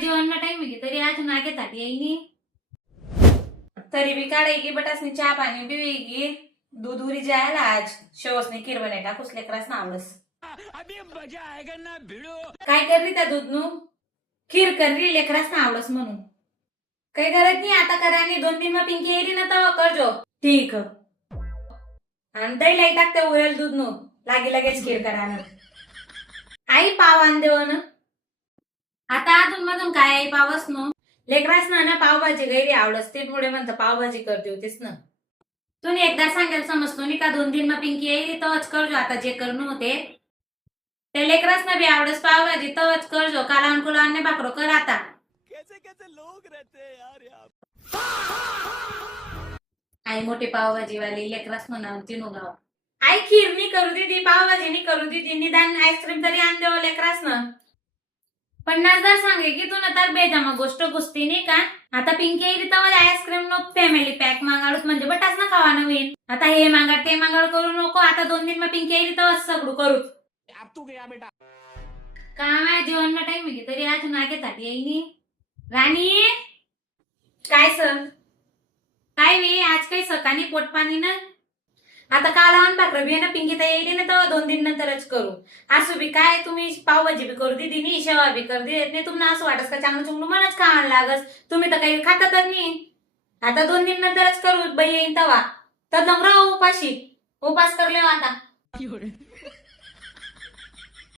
जेवण टाइम आहे तरी अजून आगे ताटी येईनी तरी बी काढायगी बटासनी चहा पाणी पिवेगी दूध उरी जायला आज शेवसनी खीर बनायला कुसले क्रस ना आवडस अभी मजा आएगा ना भिडो काय करली त्या दूधनू खीर करली लेकरास ना आवडस म्हणून काही करत नाही आता करानी 2-3 मा पिंकी येईल ना तर करजो ठीक आणि दही लाई टाकते उरेल दूधनू लागी लगेच खीर करानं आई पाव आण देव ना आता अजून मधून काय आई पावस न लेकरास ना पावभाजी गैरी आवडस ते पुढे म्हणतं पावभाजी करते होतीस ना तुम्ही एकदा सांगायला समजतो नाही का 2-3 मा पिंकी येईल तवच करजो आता जे करणं होते ते लेकरास ना बी आवडस पावभाजी तवच करजो काला अंकुल अन्य बाकरो कर आता कैसे कैसे लोग रहते हैं यार आई मोठी पावभाजी वाली लेकरास म्हणा तिनू गाव आई खीर नाही करू दीदी पावभाजी नाही करू दीदी निदान आईस्क्रीम तरी आण देव लेकरास ना 50,000 सांगे की तू तर बेजा मग गोष्ट गुस्ती नाही का आता पिंकी येईल तर आईस्क्रीम नो फॅमिली पॅक मागाडूच म्हणजे बटास ना खावा नवीन आता हे मागाड ते मागाड करू नको आता 2 दिन मग पिंकी येईल तर सगळं करू बेटा काय जेवण टाइम आहे तरी अजून आगे ताटी येईनी राणी काय सर काय वे आज काही सकाळी पोट पाणी ना आता काल आण भाकर बी ना पिंकी तर येईल ना तर 2 दिन नंतरच करू असू बी काय तुम्ही पावभाजी बी करू दिदी नी शेवा बी कर देत नाही तुम्हाला असं वाटस का चांगलं चुंगलं मलाच खायला लागस तुम्ही तर काही खातात नाही आता 2 दिन नंतरच करू बाई येईन तवा तर लंगरा उपाशी उपास करले आता